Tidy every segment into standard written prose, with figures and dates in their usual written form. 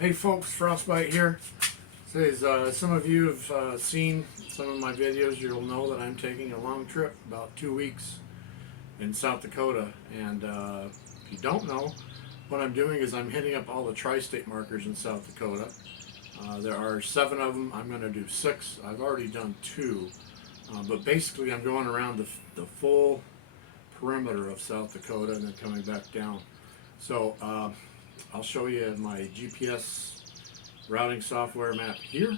Hey folks, Frostbite here. Says some of you have seen some of my videos. You'll know that I'm taking a long trip, about 2 weeks in South Dakota. And if you don't know, what I'm doing is I'm hitting up all the tri-state markers in South Dakota. There are 7 of them. I'm going to do 6. I've already done 2. But basically I'm going around the full perimeter of South Dakota and then coming back down. So I'll show you my GPS routing software map here.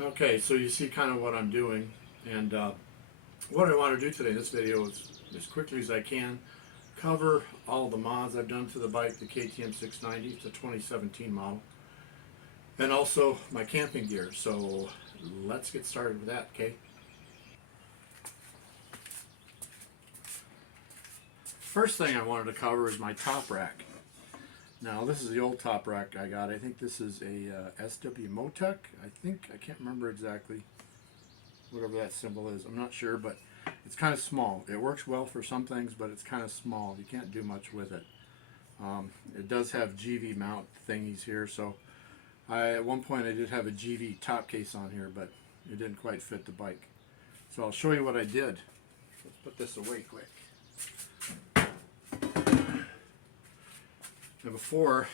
Okay, so you see kind of what I'm doing, and what I want to do today in this video is, as quickly as I can, cover all the mods I've done to the bike, the KTM 690, it's a 2017 model, and also my camping gear. So let's get started with that, okay? First thing I wanted to cover is my top rack. Now this is the old top rack I got. I think this is a SW Motec. I can't remember exactly whatever that symbol is. I'm not sure, but it's kind of small. It works well for some things, but it's kind of small. You can't do much with it. It does have GV mount thingies here, so at one point I did have a GV top case on here, but it didn't quite fit the bike. So I'll show you what I did. Let's put this away quick. Now before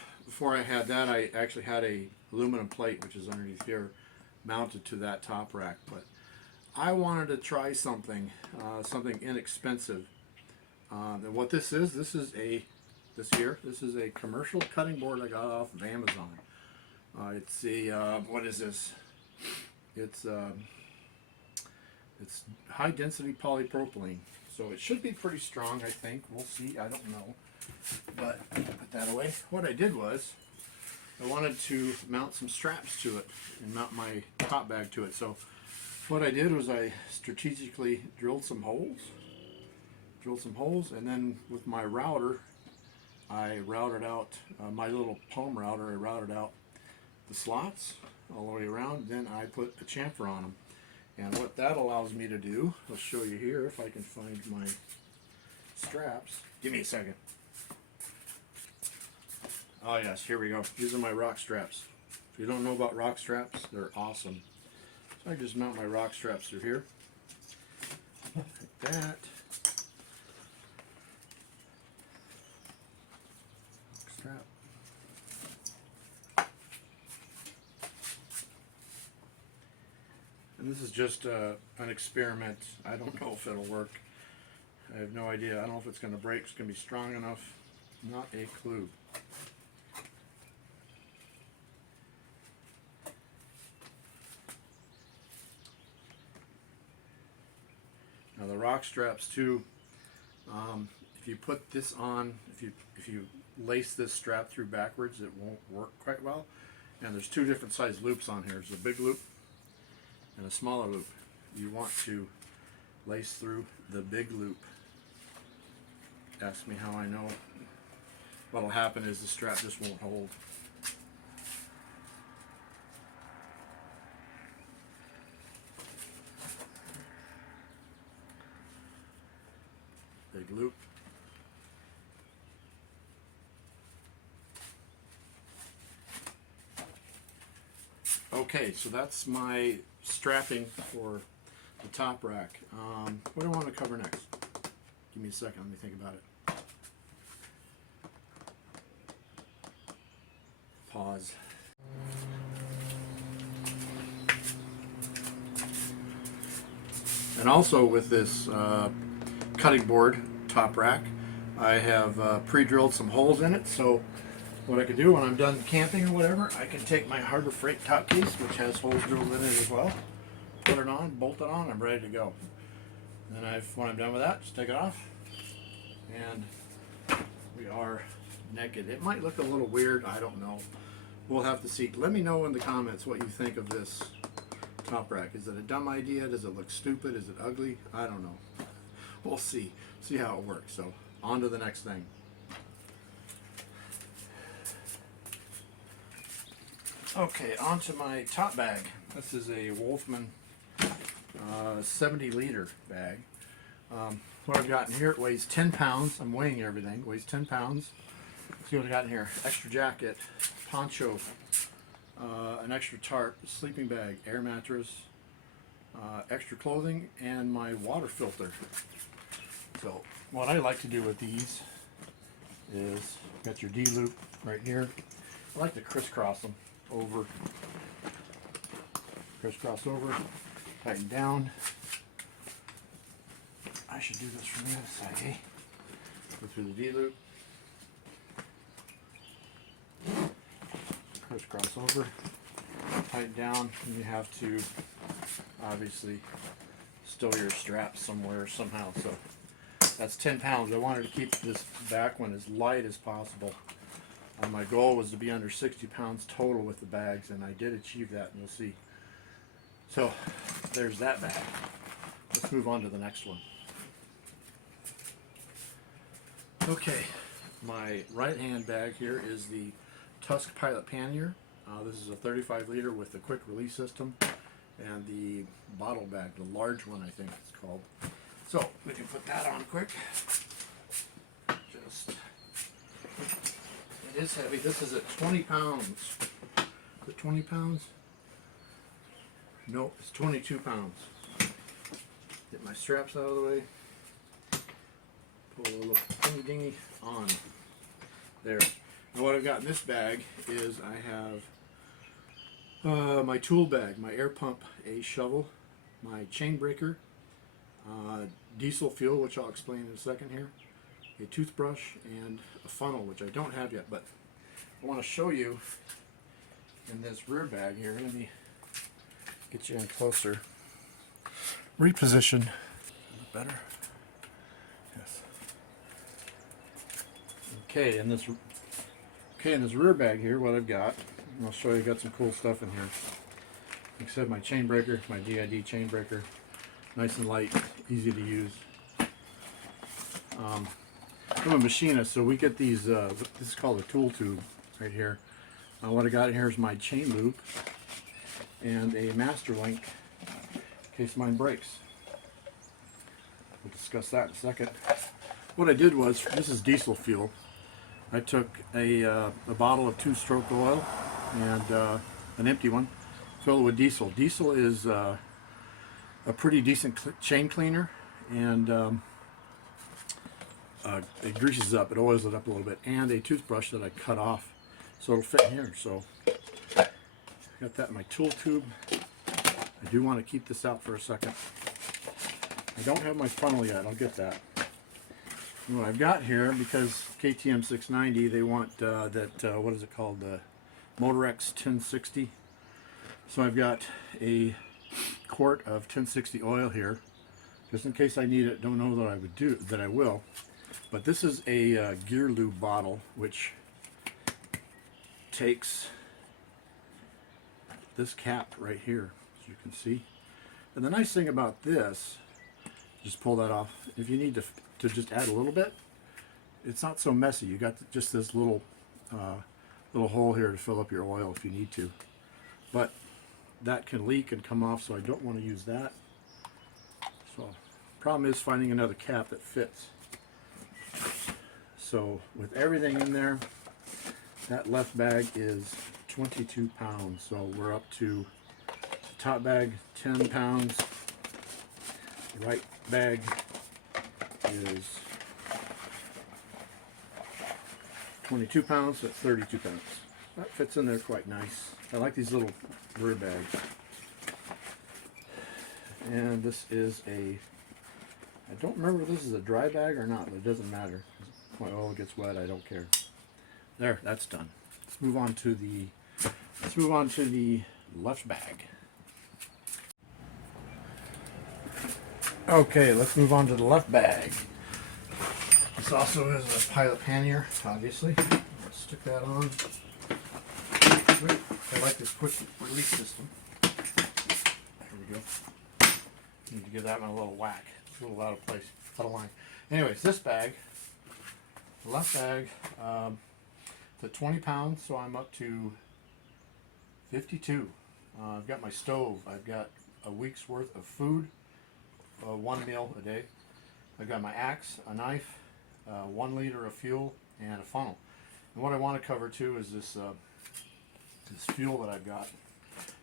I had that, I actually had a aluminum plate, which is underneath here, mounted to that top rack. But I wanted to try something inexpensive. And what this is a commercial cutting board I got off of Amazon. It's a what is this? It's high density polypropylene, so it should be pretty strong. I think we'll see. I don't know. But put that away. What I did was I wanted to mount some straps to it and mount my top bag to it. So what I did was I strategically drilled some holes, and then with my router I routed out my little palm router. I routed out the slots all the way around. Then I put a chamfer on them, and what that allows me to do, I'll show you here if I can find my straps. Give me a second. Oh yes, here we go. These are my rock straps. If you don't know about rock straps, they're awesome. So I just mount my rock straps through here, like that. Rock strap. And this is just an experiment. I don't know if it'll work. I have no idea. I don't know if it's going to break. It's going to be strong enough. Not a clue. Now the rock straps too, if you put this on, if you lace this strap through backwards, it won't work quite well. And there's 2 different size loops on here. There's a big loop and a smaller loop. You want to lace through the big loop. Ask me how I know. What'll happen is the strap just won't hold. Big loop. Okay, so that's my strapping for the top rack. What do I want to cover next? Give me a second, let me think about it. Pause. And also with this cutting board top rack, I have pre-drilled some holes in it, so what I can do when I'm done camping or whatever, I can take my Harbor Freight top case, which has holes drilled in it as well, put it on, bolt it on, I'm ready to go. And then when I'm done with that, just take it off, and we are naked. It might look a little weird, I don't know. We'll have to see. Let me know in the comments what you think of this top rack. Is it a dumb idea? Does it look stupid? Is it ugly? I don't know. We'll see. See how it works. So on to the next thing. Okay, onto my top bag. This is a Wolfman 70 liter bag. What I've got in here, it weighs 10 pounds. I'm weighing everything. It weighs 10 pounds. see what I got in here. Extra jacket, poncho, an extra tarp, sleeping bag, air mattress, extra clothing, and my water filter. So what I like to do with these is, got your D-loop right here. I like to crisscross them over. Crisscross over, tighten down. I should do this from the other side, eh? Go through the D-loop. Crisscross over, tighten down, and you have to obviously stow your straps somewhere somehow. So that's 10 pounds. I wanted to keep this back one as light as possible. My goal was to be under 60 pounds total with the bags, and I did achieve that, and you'll see. So there's that bag. Let's move on to the next one. Okay, my right hand bag here is the Tusk Pilot Pannier. This is a 35 liter with a quick release system, and the bottle bag, the large one I think it's called. So we can put that on quick. Just, it is heavy. This is at 20 pounds. Is it 20 pounds? No, it's 22 pounds. Get my straps out of the way. Pull a little dingy dingy on. There. Now what I've got in this bag is I have my tool bag, my air pump, a shovel, my chain breaker, diesel fuel, which I'll explain in a second here, a toothbrush, and a funnel, which I don't have yet, but I want to show you in this rear bag here. Let me get you in closer. Reposition. Better. Yes. Okay, in this rear bag here, what I've got, and I'll show you, got some cool stuff in here. Like I said, my chain breaker, my DID chain breaker, nice and light, easy to use. I'm a machinist, so we get these. This is called a tool tube right here. What I got in here is my chain loop and a master link in case mine breaks. We'll discuss that in a second. What I did was, this is diesel fuel. I took a bottle of 2-stroke oil and an empty one, filled it with diesel. Diesel is a pretty decent chain cleaner, and it greases up, it oils it up a little bit, and a toothbrush that I cut off so it'll fit in here. So got that in my tool tube. I do want to keep this out for a second. I don't have my funnel yet. I'll get that. And what I've got here, because KTM 690, they want what is it called, the Motorex 1060. So I've got a quart of 1060 oil here, just in case I need it. Don't know that I will. But this is a gear lube bottle, which takes this cap right here, as you can see. And the nice thing about this, just pull that off. If you need to just add a little bit, it's not so messy. You got just this little hole here to fill up your oil if you need to. But that can leak and come off, so I don't want to use that. So problem is finding another cap that fits. So with everything in there, that left bag is 22 pounds. So we're up to the top bag 10 pounds. The right bag is 22 pounds, so that's 32 pounds. That fits in there quite nice. I like these little rear bags. And this is I don't remember if this is a dry bag or not, but it doesn't matter. If my oil gets wet, I don't care. There, that's done. Let's move on to the left bag. Okay, let's move on to the left bag. This also is a pilot pannier, obviously. Let's stick that on. I like this quick release system. There we go. Need to give that one a little whack. It's a little out of place, out of line. Anyways, this bag, the left bag, it's at 20 pounds, so I'm up to 52. I've got my stove. I've got a week's worth of food, 1 meal a day. I've got my axe, a knife, 1 liter of fuel, and a funnel. And what I want to cover too is this this fuel that I've got.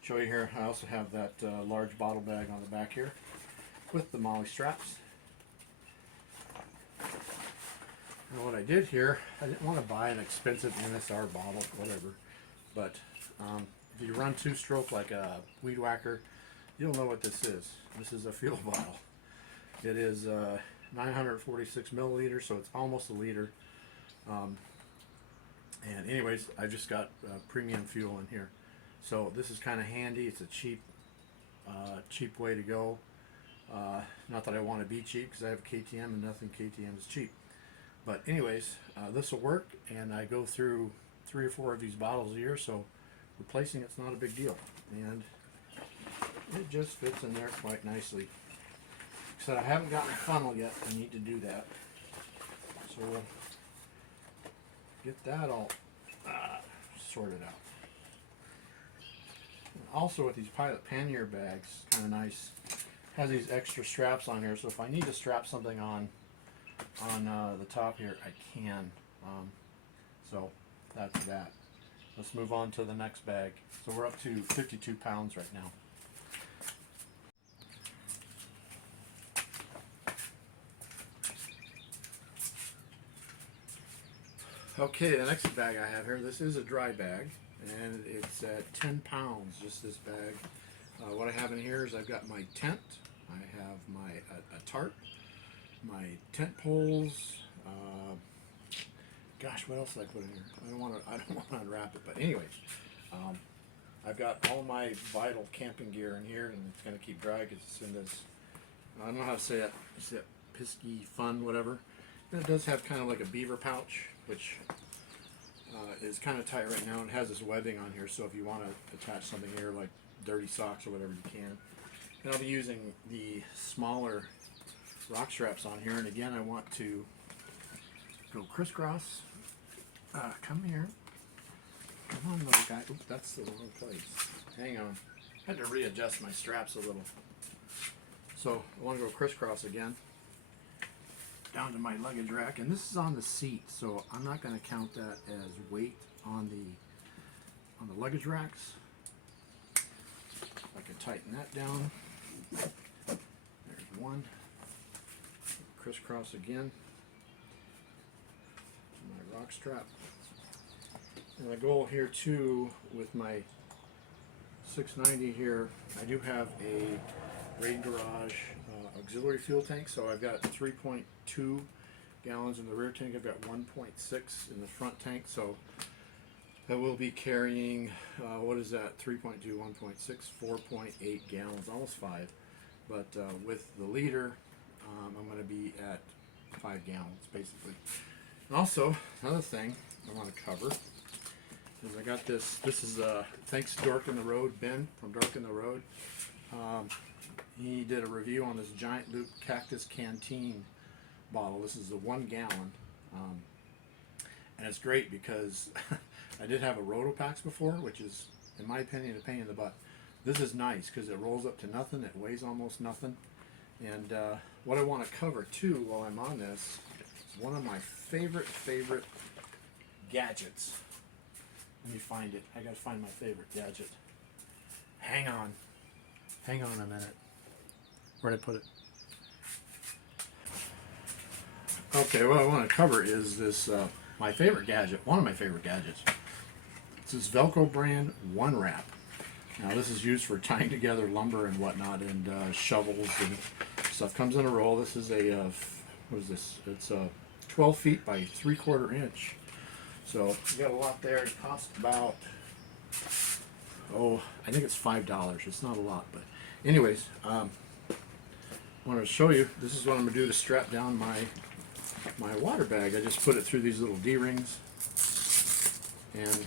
Show you here. I also have that large bottle bag on the back here with the molly straps. And what I did here, I didn't want to buy an expensive NSR bottle, whatever, but if you run two-stroke like a weed whacker, you'll know what this is. This is a fuel bottle. It is 946 milliliters, so it's almost a liter. And anyways, I just got premium fuel in here, so this is kind of handy. It's a cheap way to go. Not that I want to be cheap, because I have KTM and nothing KTM is cheap. But anyways, this will work, and I go through 3 or 4 of these bottles a year, so replacing it's not a big deal. And it just fits in there quite nicely. Except I haven't gotten a funnel yet. I need to do that. So we'll get that all sorted out. And also with these Pilot pannier bags, kind of nice. Has these extra straps on here, so if I need to strap something on the top here, I can. So that's that. Let's move on to the next bag. So we're up to 52 pounds right now. Okay, the next bag I have here, this is a dry bag, and it's at 10 pounds, just this bag. What I have in here is I've got my tent, I have my a tarp, my tent poles, gosh, what else did I put in here? I don't want to unwrap it, but anyways, I've got all my vital camping gear in here, and it's going to keep dry because it's in this, I don't know how to say it, it's that pisky fun, whatever. And it does have kind of like a beaver pouch, which is kind of tight right now. It has this webbing on here, so if you want to attach something here like dirty socks or whatever, you can. And I'll be using the smaller rock straps on here, and again I want to go crisscross. Come here. Come on, little guy. Oops, that's the wrong place. Hang on. I had to readjust my straps a little. So I want to go crisscross again down to my luggage rack, and this is on the seat, so I'm not going to count that as weight on the luggage racks. I can tighten that down. There's one. Crisscross again. My rock strap. And the goal here too, with my 690 here, I do have a Raid Garage auxiliary fuel tank, so I've got 3.2 gallons in the rear tank. I've got 1.6 in the front tank, so I will be carrying what is that, 3.2, 1.6, 4.8 gallons, almost 5, but with the liter I'm going to be at 5 gallons basically. And also another thing I want to cover is I got this is thanks to Dork in the Road, Ben from Dork in the Road. He did a review on this giant loop Cactus Canteen bottle. This is the 1 gallon, and it's great because I did have a Rotopax before, which is, in my opinion, a pain in the butt. This is nice because it rolls up to nothing. It weighs almost nothing. And what I want to cover too while I'm on this is one of my favorite gadgets. Let me find it. I gotta find my favorite gadget. Hang on a minute. Where'd I put it? Okay, what I want to cover is this, my favorite gadget, one of my favorite gadgets. It's this Velcro brand One Wrap. Now this is used for tying together lumber and whatnot, and shovels and stuff. Comes in a roll. This is a, what is this? It's 12 feet by 3/4 inch. So you got a lot there. It costs about, I think it's $5. It's not a lot, but anyways, I wanted to show you. This is what I'm gonna do to strap down my water bag. I just put it through these little D-rings, and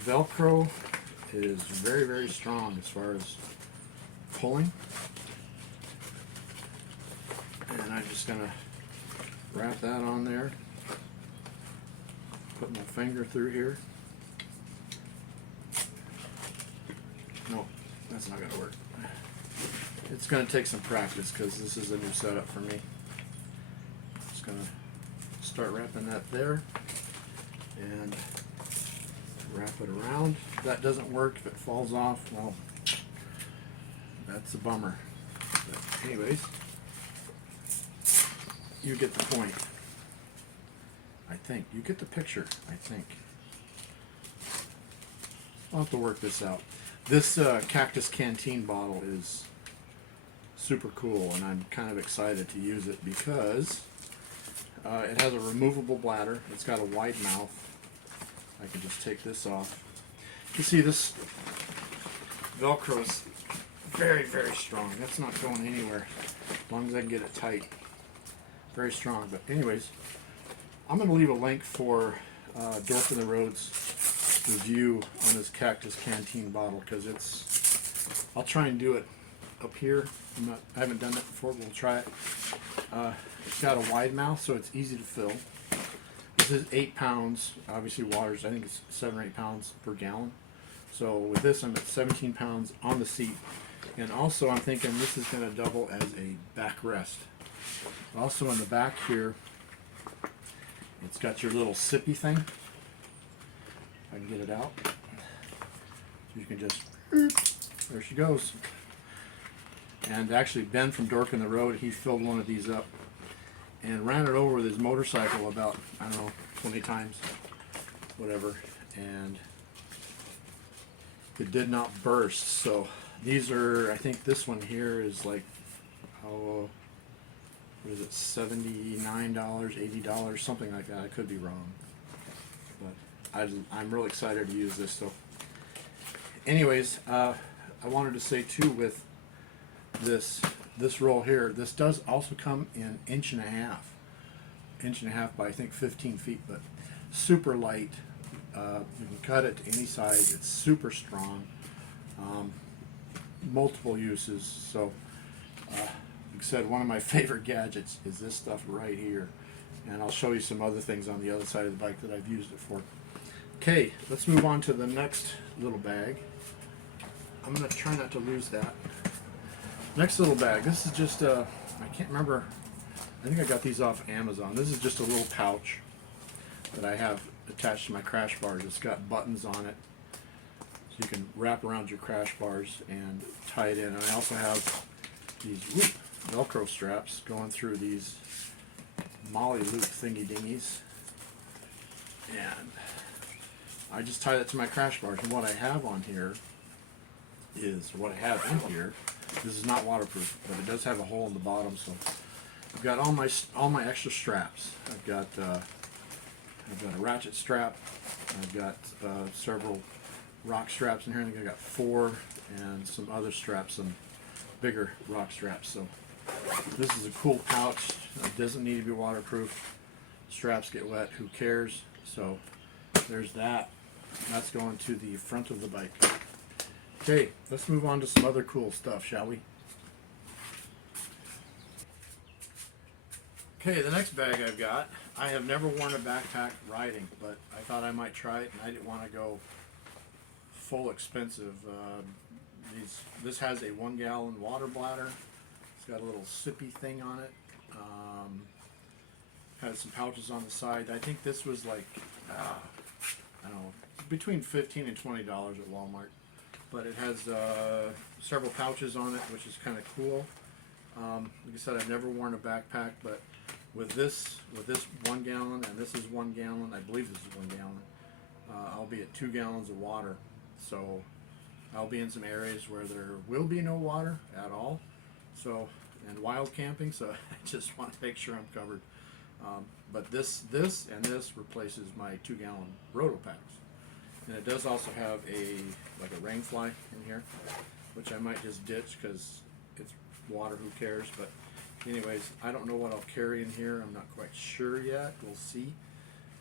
Velcro is very strong as far as pulling. And I'm just gonna wrap that on there. Put my finger through here. No, that's not gonna work. It's gonna take some practice because this is a new setup for me. Just gonna start wrapping that there. and wrap it around. If that doesn't work, if it falls off, well, that's a bummer. But anyways, you get the point. I think. You get the picture, I think. I'll have to work this out. This Cactus Canteen bottle is super cool, and I'm kind of excited to use it because it has a removable bladder. It's got a wide mouth. I can just take this off. You see this Velcro is very, very strong. That's not going anywhere as long as I can get it tight. Very strong. But anyways, I'm going to leave a link for Dork in the Road's review on this Cactus Canteen bottle because I'll try and do it up here. I haven't done it before, but we'll try it. It's got a wide mouth, so it's easy to fill. This is 8 pounds. Obviously, water's, I think it's 7 or 8 pounds per gallon. So with this, I'm at 17 pounds on the seat. And also, I'm thinking this is going to double as a backrest. Also, in the back here, it's got your little sippy thing. If I can get it out. You can just, there she goes. And actually, Ben from Dork in the Road, he filled one of these up and ran it over with his motorcycle about, I don't know, 20 times, whatever, and it did not burst. So these are, I think this one here is like, oh, what is it, $79, $80, something like that. I could be wrong, but I'm really excited to use this. So anyways, I wanted to say too, with this roll here, this does also come in 1.5 inch by I think 15 feet, but super light. You can cut it to any size. It's super strong. Multiple uses. So like I said, one of my favorite gadgets is this stuff right here, and I'll show you some other things on the other side of the bike that I've used it for. Okay, let's move on to the next little bag. I'm going to try not to lose that. Next little bag. This is just I can't remember. I think I got these off Amazon. This is just a little pouch that I have attached to my crash bars. It's got buttons on it, so you can wrap around your crash bars and tie it in. And I also have these Velcro straps going through these molly loop thingy dingies, and I just tie that to my crash bars. And what I have on here is what I have in here. This is not waterproof, but it does have a hole in the bottom. So I've got all my extra straps. I've got a ratchet strap. I've got several rock straps in here. I think I got 4, and some other straps, some bigger rock straps. So this is a cool pouch. It doesn't need to be waterproof. Straps get wet. Who cares? So there's that. That's going to the front of the bike. Okay, let's move on to some other cool stuff, shall we? Okay, the next bag I've got, I have never worn a backpack riding, but I thought I might try it, and I didn't want to go full expensive. This has a 1-gallon water bladder. It's got a little sippy thing on it. Has some pouches on the side. I think this was like, I don't know, between $15 and $20 at Walmart. But it has several pouches on it, which is kind of cool. Like I said, I've never worn a backpack, but with this 1 gallon, and this is 1 gallon, I believe this is 1 gallon, I'll be at 2 gallons of water. So I'll be in some areas where there will be no water at all. So, and wild camping, so I just want to make sure I'm covered. But this and this replaces my 2-gallon roto packs. And it does also have like a rain fly in here, which I might just ditch because it's water, who cares. But anyways, I don't know what I'll carry in here. I'm not quite sure yet. We'll see.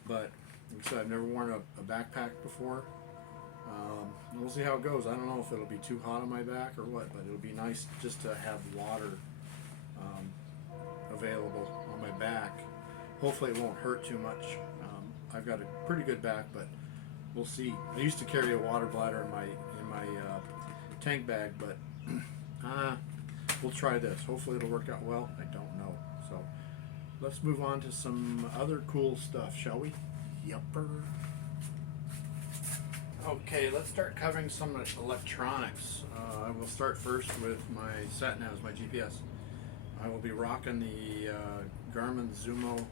But like I said, I've never worn a backpack before. We'll see how it goes. I don't know if it'll be too hot on my back or what, but it'll be nice just to have water available on my back. Hopefully it won't hurt too much. I've got a pretty good back, but we'll see. I used to carry a water bladder in my tank bag, but we'll try this. Hopefully it'll work out well. I don't know. So let's move on to some other cool stuff, shall we? Yupper. Okay, let's start covering some electronics. I will start first with my sat-navs, my GPS. I will be rocking the Garmin Zumo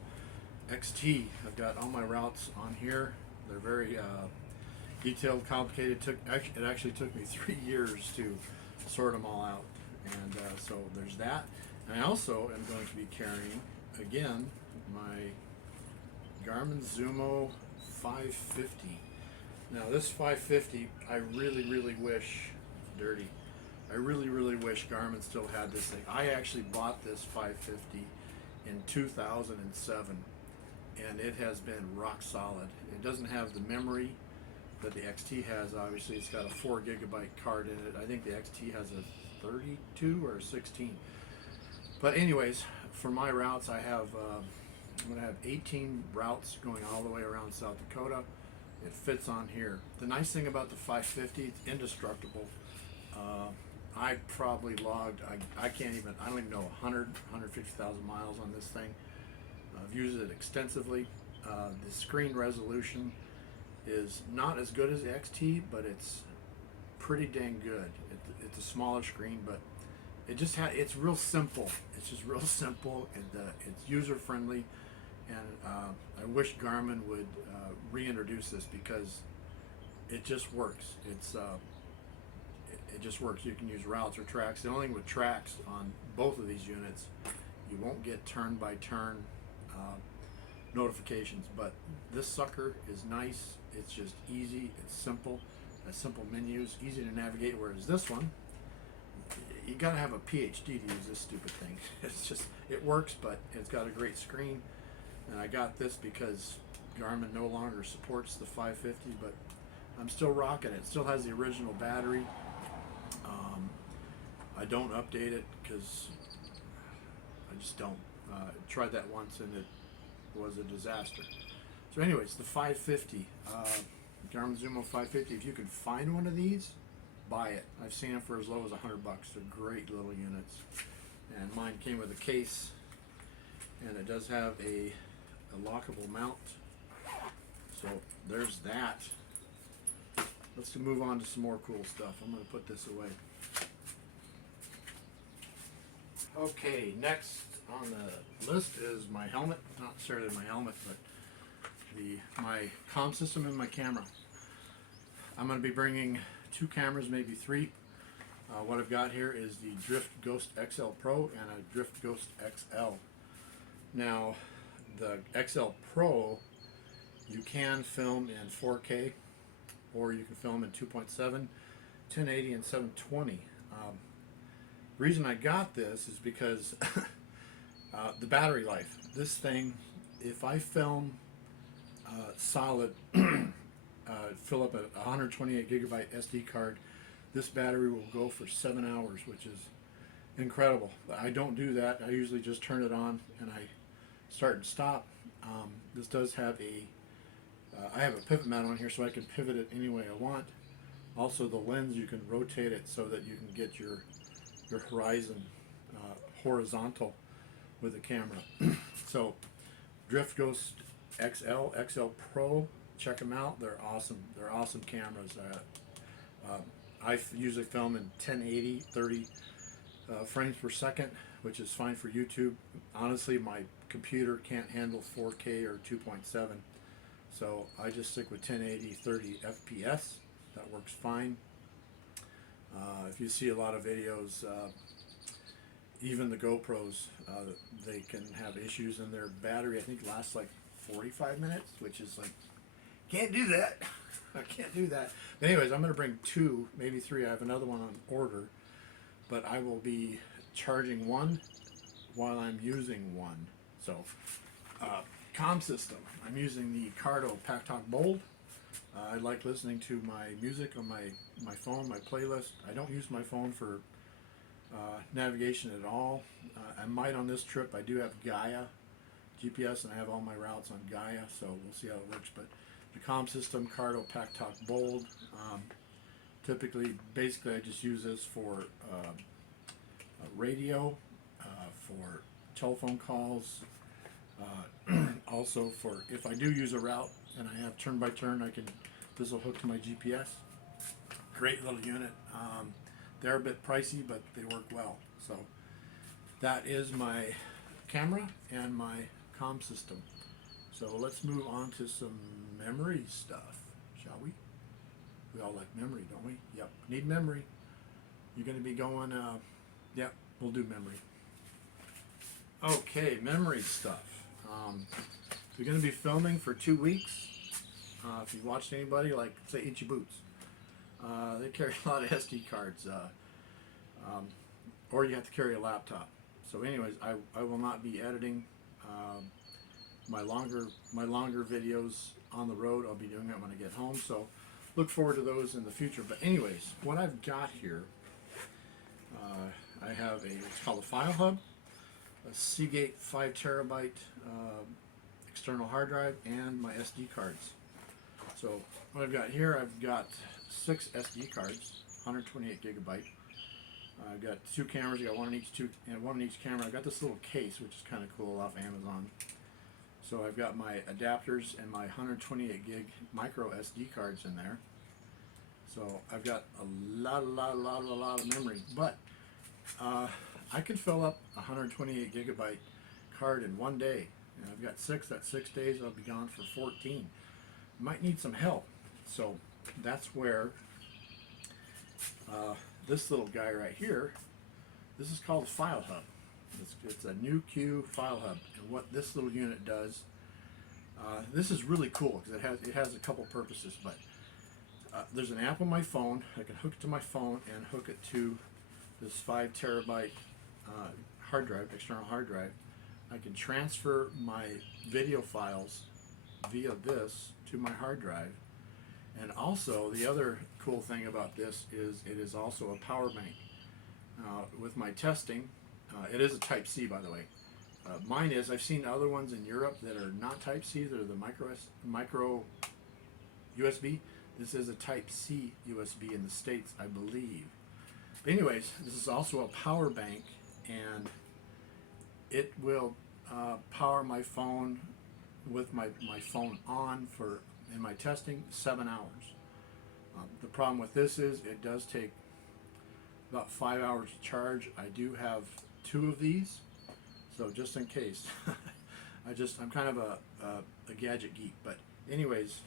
XT. I've got all my routes on here. They're very detailed, complicated. It actually took me 3 years to sort them all out, and so there's that. And I also am going to be carrying again my Garmin Zumo 550. Now this 550, I really wish, dirty. I really wish Garmin still had this thing. I actually bought this 550 in 2007, and it has been rock solid. It doesn't have the memory that the XT has. Obviously, it's got a 4 gigabyte card in it. I think the XT has a 32 or a 16. But anyways, for my routes, I have I'm going to have 18 routes going all the way around South Dakota. It fits on here. The nice thing about the 550, it's indestructible. I probably logged, I don't even know, 150,000 miles on this thing. I've used it extensively. The screen resolution is not as good as the XT, but it's pretty dang good. It's a smaller screen, but it's real simple. It's just real simple, and it's user friendly. And I wish Garmin would reintroduce this because it just works. It just works. You can use routes or tracks. The only thing with tracks on both of these units, you won't get turn by turn notifications. But this sucker is nice. It's just easy. It's simple. Has simple menus, easy to navigate. Whereas this one, you gotta have a PhD to use this stupid thing. It works, but it's got a great screen. And I got this because Garmin no longer supports the 550, but I'm still rocking it. It still has the original battery. I don't update it because I just don't. Tried that once and it was a disaster. So anyways, the 550, Garmin Zumo 550, if you can find one of these, buy it. I've seen it for as low as $100. They're great little units. And mine came with a case, and it does have a lockable mount. So there's that. Let's move on to some more cool stuff. I'm going to put this away. Okay, next on the list is my helmet. Not necessarily my helmet, but my comm system and my camera. I'm going to be bringing 2 cameras, maybe 3. What I've got here is the Drift Ghost XL Pro and a Drift Ghost XL. Now, the XL Pro, you can film in 4K, or you can film in 2.7, 1080, and 720. Reason I got this is because the battery life. This thing, if I film solid, fill up a 128 gigabyte SD card, this battery will go for 7 hours, which is incredible. I don't do that. I usually just turn it on and I start and stop. This does have I have a pivot mount on here so I can pivot it any way I want. Also, the lens, you can rotate it so that you can get your horizon horizontal with the camera. So Drift Ghost XL Pro, check them out. They're awesome. They're awesome cameras. I usually film in 1080, 30 frames per second, which is fine for YouTube. Honestly, my computer can't handle 4K or 2.7, so I just stick with 1080, 30 FPS. That works fine. If you see a lot of videos, even the GoPros, they can have issues in their battery. I think it lasts like 45 minutes, which is like, can't do that. I can't do that. But anyways, I'm going to bring 2, maybe 3. I have another one on order, but I will be charging one while I'm using one. So, comm system. I'm using the Cardo Pack Talk Bold. I like listening to my music on my phone, my playlist. I don't use my phone for navigation at all. I might on this trip. I do have Gaia GPS, and I have all my routes on Gaia, so we'll see how it works. But the comm system, Cardo Pack Talk Bold. Basically, I just use this for radio, for telephone calls, also for if I do use a route and I have turn by turn. This will hook to my GPS. Great little unit. They're a bit pricey, but they work well. So that is my camera and my comm system. So let's move on to some memory stuff, shall we? We all like memory, don't we? Yep, need memory. You're going to be going, yep, we'll do memory. Okay, memory stuff. We're going to be filming for 2 weeks. If you've watched anybody, like, say, Itchy Boots, they carry a lot of SD cards, or you have to carry a laptop. So anyways, I will not be editing my longer videos on the road. I'll be doing it when I get home, so look forward to those in the future. But anyways, what I've got here, I have it's called a file hub, a Seagate 5 terabyte external hard drive, and my SD cards. So what I've got here, I've got 6 SD cards, 128 gigabyte. I've got 2 cameras. I got one in each camera. I've got this little case, which is kind of cool, off Amazon. So I've got my adapters and my 128 gig micro SD cards in there. So I've got a lot of memory. But I could fill up a 128 gigabyte card in 1 day. And I've got 6. That's 6 days. I'll be gone for 14. Might need some help. So that's where this little guy right here, this is called a file hub. It's a new Q file hub, and what this little unit does, this is really cool because it has a couple purposes. But there's an app on my phone. I can hook it to my phone and hook it to this 5 terabyte hard drive, external hard drive. I can transfer my video files via this to my hard drive. And also, the other cool thing about this is it is also a power bank. With my testing, it is a Type C, by the way. Mine is. I've seen other ones in Europe that are not Type C. They're the micro USB. This is a Type C USB in the States, I believe. But anyways, this is also a power bank, and it will power my phone with my phone on for, in my testing, 7 hours. The problem with this is it does take about 5 hours to charge. I do have 2 of these, so just in case. I'm kind of a gadget geek. But anyways,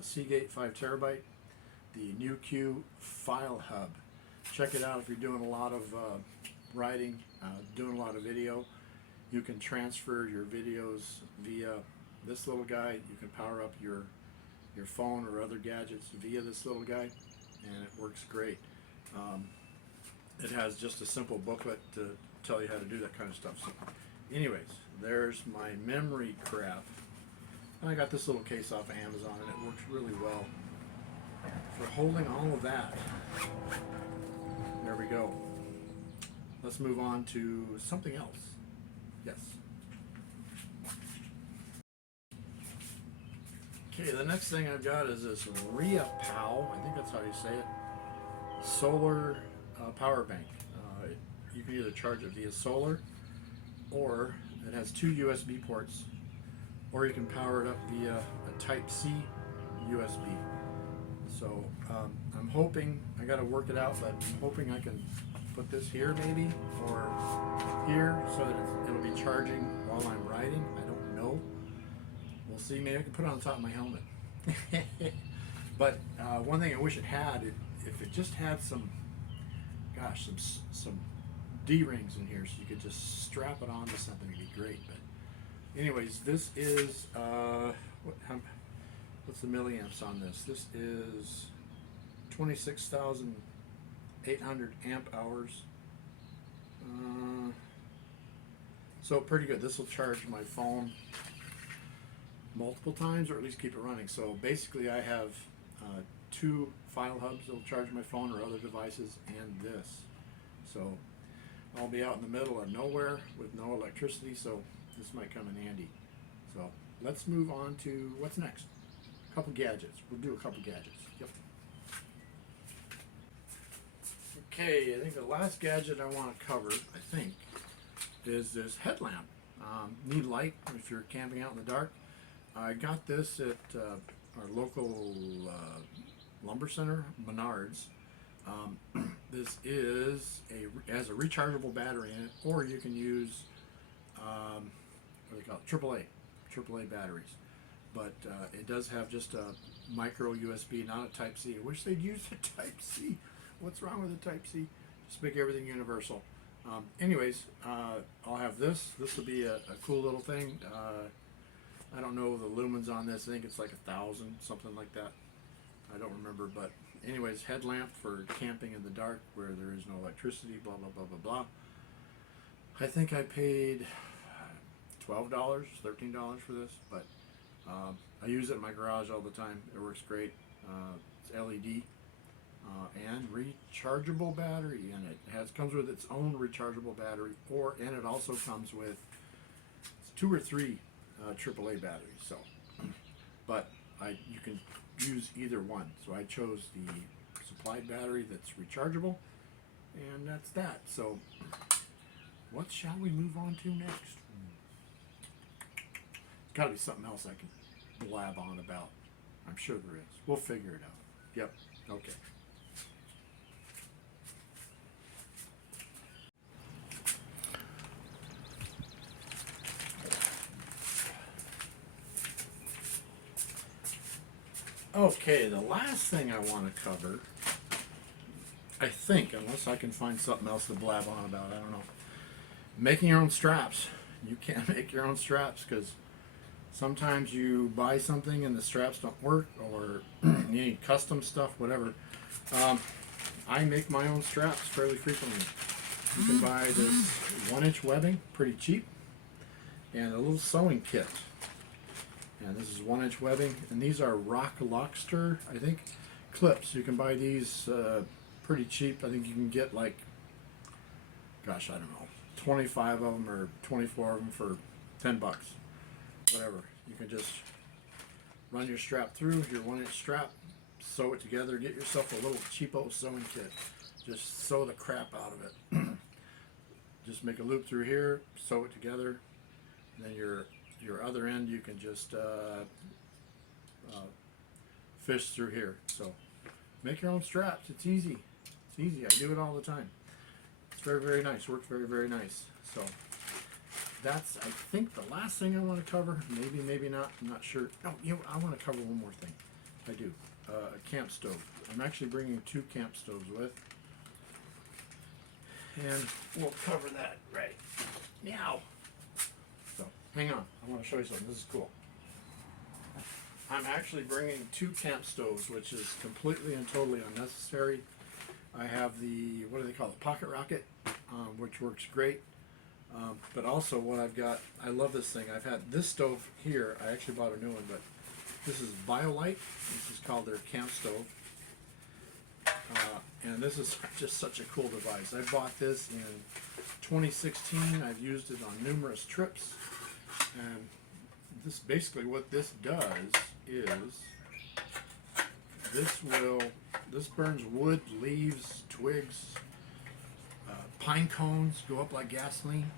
Seagate 5 terabyte, the new Q file hub. Check it out if you're doing a lot of writing, doing a lot of video. You can transfer your videos via this little guy. You can power up your phone or other gadgets via this little guy, and it works great. It has just a simple booklet to tell you how to do that kind of stuff. So anyways, there's my memory crap. And I got this little case off of Amazon, and it works really well for holding all of that. There we go. Let's move on to something else. Yes. Okay, the next thing I've got is this RiaPow, I think that's how you say it, solar power bank. You can either charge it via solar, or it has 2 USB ports, or you can power it up via a Type C USB. So I'm hoping, I got to work it out, but I'm hoping I can put this here maybe, or here, so that it'll be charging while I'm riding. I don't know. We'll see. Maybe I can put it on the top of my helmet. But one thing I wish it had, if it just had some D-rings in here, so you could just strap it onto something, it'd be great. But anyways, this is what's the milliamps on this? This is 26,800 amp hours. So pretty good. This will charge my phone multiple times, or at least keep it running. So basically I have 2 file hubs that will charge my phone or other devices, and this. So I'll be out in the middle of nowhere with no electricity, so this might come in handy. So let's move on to what's next. A couple gadgets. We'll do a couple gadgets. Yep. Okay, I think the last gadget I want to cover, I think, is this headlamp. Need light if you're camping out in the dark. I got this at our local lumber center, Menards. This is has a rechargeable battery in it, or you can use what do they call it? AAA batteries. But it does have just a micro USB, not a Type C. I wish they'd use a Type C. What's wrong with a Type C? Just make everything universal. Anyways, I'll have this. This will be a cool little thing. I don't know the lumens on this. I think it's like 1,000, something like that. I don't remember, but anyways, headlamp for camping in the dark where there is no electricity, blah, blah, blah, blah, blah. I think I paid $12, $13 for this, but I use it in my garage all the time. It works great. It's LED and rechargeable battery in it. Comes with its own rechargeable battery, and it also comes with 2 or 3 AAA batteries. So, but you can use either one. So I chose the supplied battery that's rechargeable, and that's that. So, what shall we move on to next? It's got to be something else I can blab on about. I'm sure there is. We'll figure it out. Yep. Okay. Okay, the last thing I want to cover, I think, unless I can find something else to blab on about, I don't know. Making your own straps. You can't make your own straps because sometimes you buy something and the straps don't work, or you need custom stuff, whatever. I make my own straps fairly frequently. You can buy this 1-inch webbing, pretty cheap, and a little sewing kit. And this is 1-inch webbing, and these are lockster, I think, clips. You can buy these pretty cheap. I think you can get like, gosh, I don't know, 25 of them or 24 of them for $10. Whatever. You can just run your strap through, your 1-inch strap, sew it together, get yourself a little cheapo sewing kit. Just sew the crap out of it. Just make a loop through here, sew it together, and then your other end you can just fish through here. So make your own straps. It's easy. It's easy. I do it all the time. It's very, very nice. Works very, very nice. So that's, I think, the last thing I want to cover. Maybe, maybe not. I'm not sure. No, I want to cover one more thing. I do. A camp stove. I'm actually bringing 2 camp stoves with, and we'll cover that right now. So hang on. I want to show you something. This is cool. I'm actually bringing 2 camp stoves, which is completely and totally unnecessary. I have the, what do they call it, pocket rocket, which works great. But also what I've got, I love this thing. I've had this stove here. I actually bought a new one, but this is lite. This is called their camp stove. And this is just such a cool device. I bought this in 2016. I've used it on numerous trips. And this, basically what this does is this burns wood, leaves, twigs, pine cones go up like gasoline.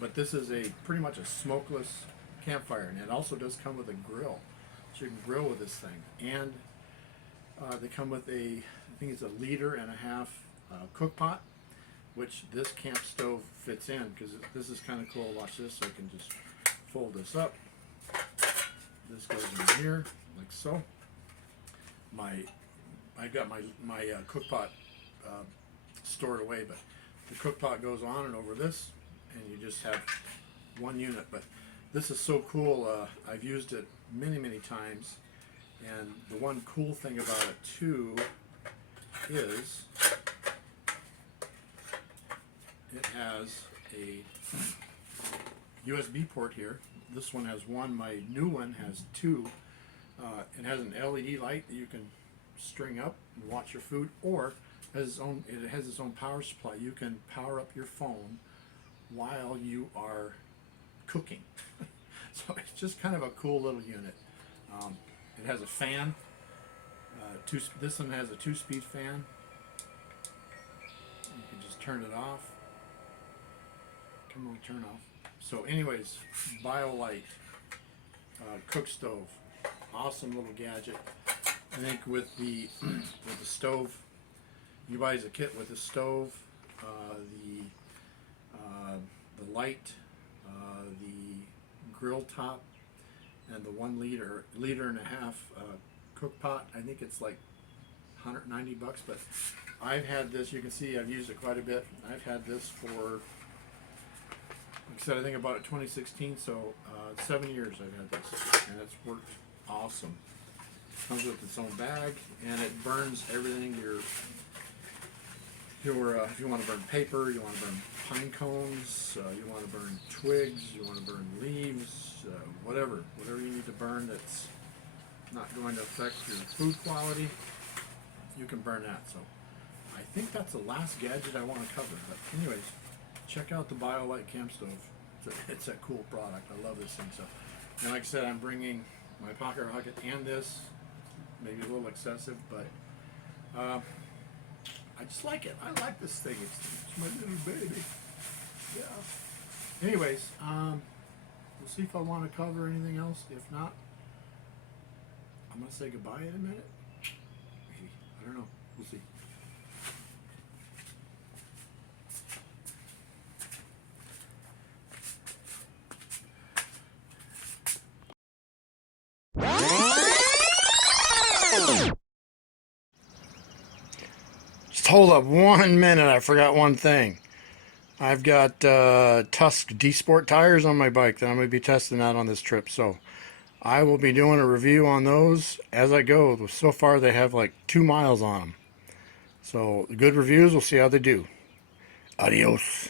But this is pretty much a smokeless campfire, and it also does come with a grill, so you can grill with this thing. And they come with I think it's 1.5 liters cook pot, which this camp stove fits in, because this is kind of cool. Watch this. So I can just fold this up. This goes in here like so. I got my cook pot stored away, but the cook pot goes on and over this, and you just have one unit. But this is so cool. I've used it many, many times, and the one cool thing about it too is it has a USB port here. This one has one. My new one has 2. It has an LED light that you can string up and watch your food, or it has its own power supply. You can power up your phone while you are cooking. So it's just kind of a cool little unit. It has a fan. This one has a 2-speed fan. You can just turn it off. Come on, turn off. So anyways, BioLite cook stove. awesome little gadget. I think with the with the stove, you buy as a kit with the stove, the light, the grill top, and the 1 liter and a half cook pot. I think it's like $190, but I've had this. You can see I've used it quite a bit. I've had this for, like I said, I think about it 2016. So 7 years I've had this, and it's worked awesome. Comes with its own bag, and it burns everything. If you want to burn paper, you want to burn pine cones, you want to burn twigs, you want to burn leaves, whatever you need to burn that's not going to affect your food quality, you can burn that. So I think that's the last gadget I want to cover. But anyways, check out the BioLite camp stove. It's a cool product. I love this thing. So, and like I said, I'm bringing my pocket rocket and this. Maybe a little excessive, but I just like it. I like this thing. It's my little baby. Yeah. Anyways, we'll see if I want to cover anything else. If not, I'm gonna say goodbye in a minute. Maybe. I don't know. We'll see. Hold up 1 minute, I forgot one thing. I've got Tusk D-Sport tires on my bike that I'm going to be testing out on this trip, so I will be doing a review on those as I go. So far they have like 2 miles on them, so good reviews. We'll see how they do. Adios.